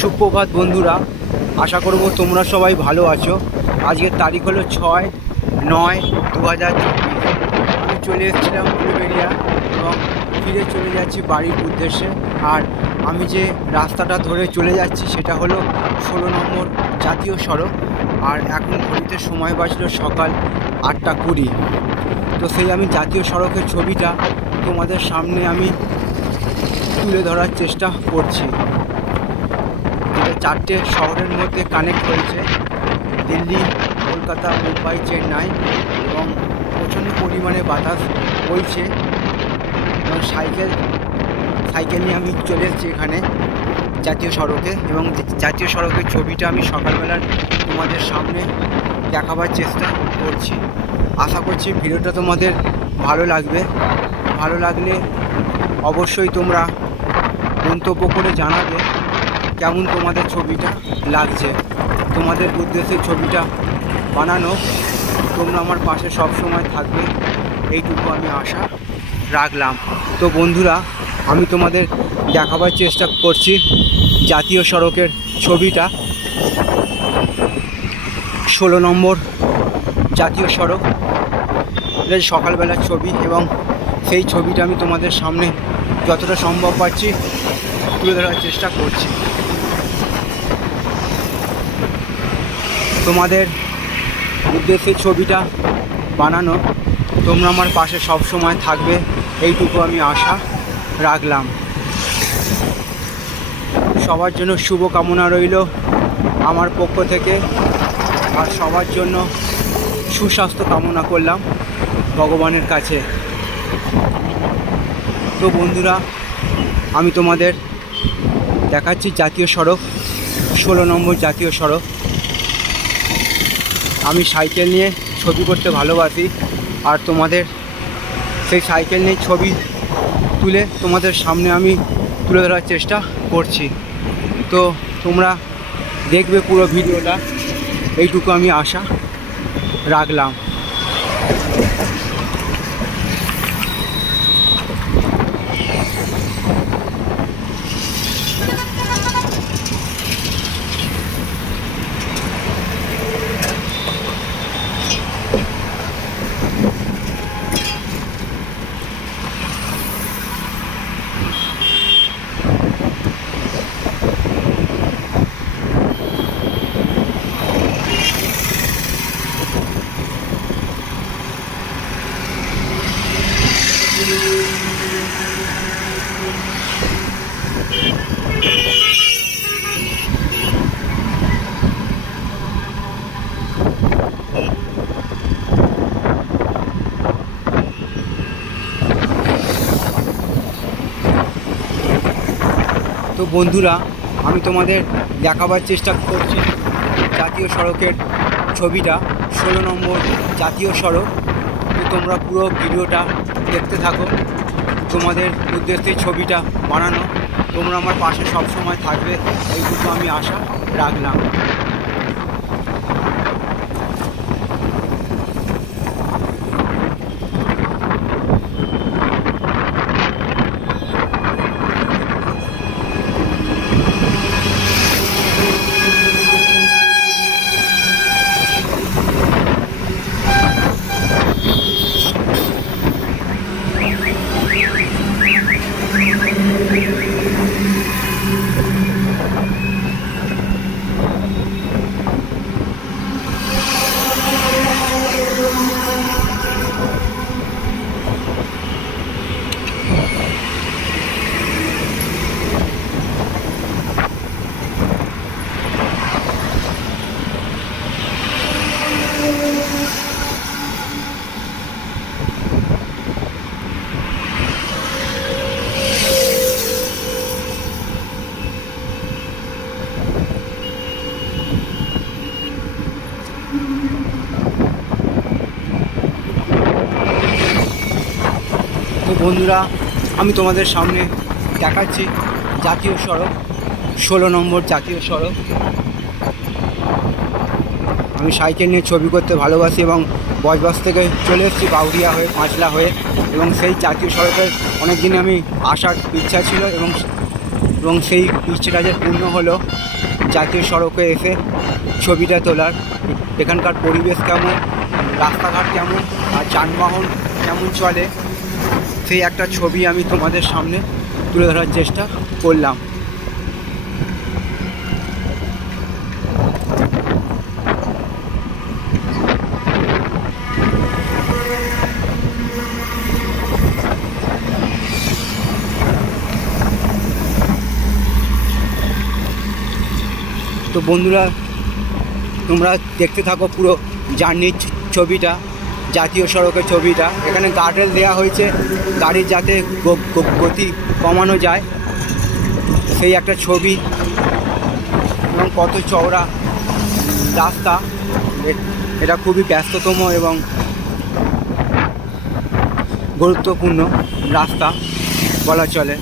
সুপ্রভাত বন্ধুরা, আশা করব তোমরা সবাই ভালো আছো। আজকের তারিখ হলো ছয় নয় দু হাজার আমি চলে এসেছিলাম উলুবেড়িয়া এবং ফিরে চলে যাচ্ছি বাড়ির উদ্দেশ্যে। আর আমি যে রাস্তাটা ধরে চলে যাচ্ছি সেটা হলো ষোলো নম্বর জাতীয় সড়ক। আর এখন ঘড়িতে সময় বাজলো সকাল আটটা কুড়ি। তো সেই আমি জাতীয় সড়কের ছবিটা তোমাদের সামনে আমি তুলে ধরার চেষ্টা করছি। চারটে শহরের মধ্যে কানেক্ট হয়েছে। দিল্লি, কলকাতা, মুম্বাই, চেন্নাই এবং প্রচণ্ড পরিমাণে বাতাস বইছে। এবং সাইকেল সাইকেল নিয়ে আমি চলে এসেছি এখানে জাতীয় সড়কে এবং জাতীয় সড়কের ছবিটা আমি সকালবেলার তোমাদের সামনে দেখাবার চেষ্টা করছি। আশা করছি ভিডিওটা তোমাদের ভালো লাগবে। ভালো লাগলে অবশ্যই তোমরা মন্তব্য করে জানাবে। কেমন তোমাদের ছবিটা লাগছে? তোমাদের উদ্দেশ্যে ছবিটা বানানো, তোমরা আমার পাশে সব সময় থাকবে। এইটুকু আমি আশা রাখলাম। তো বন্ধুরা, আমি তোমাদের দেখাবার চেষ্টা করছি জাতীয় সড়কের ছবিটা। ষোলো নম্বর জাতীয় সড়ক। সকালবেলার ছবি এবং সেই ছবিটা আমি তোমাদের সামনে যতটা সম্ভব পাচ্ছি, তুলে ধরার চেষ্টা করছি। তোমাদের উদ্দেশ্যে ছবিটা বানানো। তোমরা আমার পাশে সব সময় থাকবে। এইটুকু আমি আশা রাখলাম। সবার জন্য শুভ কামনা রইল আমার পক্ষ থেকে। আর সবার জন্য সুস্বাস্থ্য কামনা করলাম ভগবানের কাছে। তো বন্ধুরা, আমি তোমাদের দেখাচ্ছি জাতীয় সড়ক, ষোলো নম্বর জাতীয় সড়ক। আমি সাইকেল নিয়ে ছবি করতে ভালোবাসি। আর তোমাদের সেই সাইকেল নিয়ে ছবি তুলে তোমাদের সামনে আমি তুলে ধরার চেষ্টা করছি। তো তোমরা দেখবে পুরো ভিডিওটা। এইটুকু আমি আশা রাখলাম। তো বন্ধুরা, আমি তোমাদের দেখাবার চেষ্টা করছি জাতীয় সড়কের ছবিটা। ষোলো নম্বর জাতীয় সড়ক। তো তোমরা পুরো ভিডিওটা দেখতে থাকো। তোমাদের উদ্দেশ্যে ছবিটা বানানো। তোমরা আমার পাশে সবসময় থাকবে এইটুকু আমি আশা রাখলাম। তো বন্ধুরা, আমি তোমাদের সামনে দেখাচ্ছি জাতীয় সড়ক, ষোলো নম্বর জাতীয় সড়ক। আমি সাইকেল নিয়ে ছবি করতে ভালোবাসি এবং বজবাস থেকে চলে এসেছি বাউরিয়া হয়ে, পাঁচলা হয়ে এবং সেই জাতীয় সড়কের অনেক দিনে আমি আসার ইচ্ছা ছিল এবং এবং সেই ইচ্ছেটা যে পূর্ণ হলো জাতীয় সড়কে এসে ছবিটা তোলার। এখানকার পরিবেশ কেমন? রাস্তাঘাট কেমন? আর যানবাহন কেমন চলে? সেই একটা ছবি আমি তোমাদের সামনে তুলে ধরার চেষ্টা করলাম। তো বন্ধুরা, তোমরা দেখতে থাকো পুরো জার্নির ছবিটা। জাতীয় সড়কের ছবিটা। এখানে গার্ডেল দেওয়া হয়েছে। গাড়ির যাতে গতি কমানো যায়। সেই একটা ছবি এবং কত চওড়া রাস্তা। এটা খুবই ব্যস্ততম এবং গুরুত্বপূর্ণ রাস্তা বলা চলে।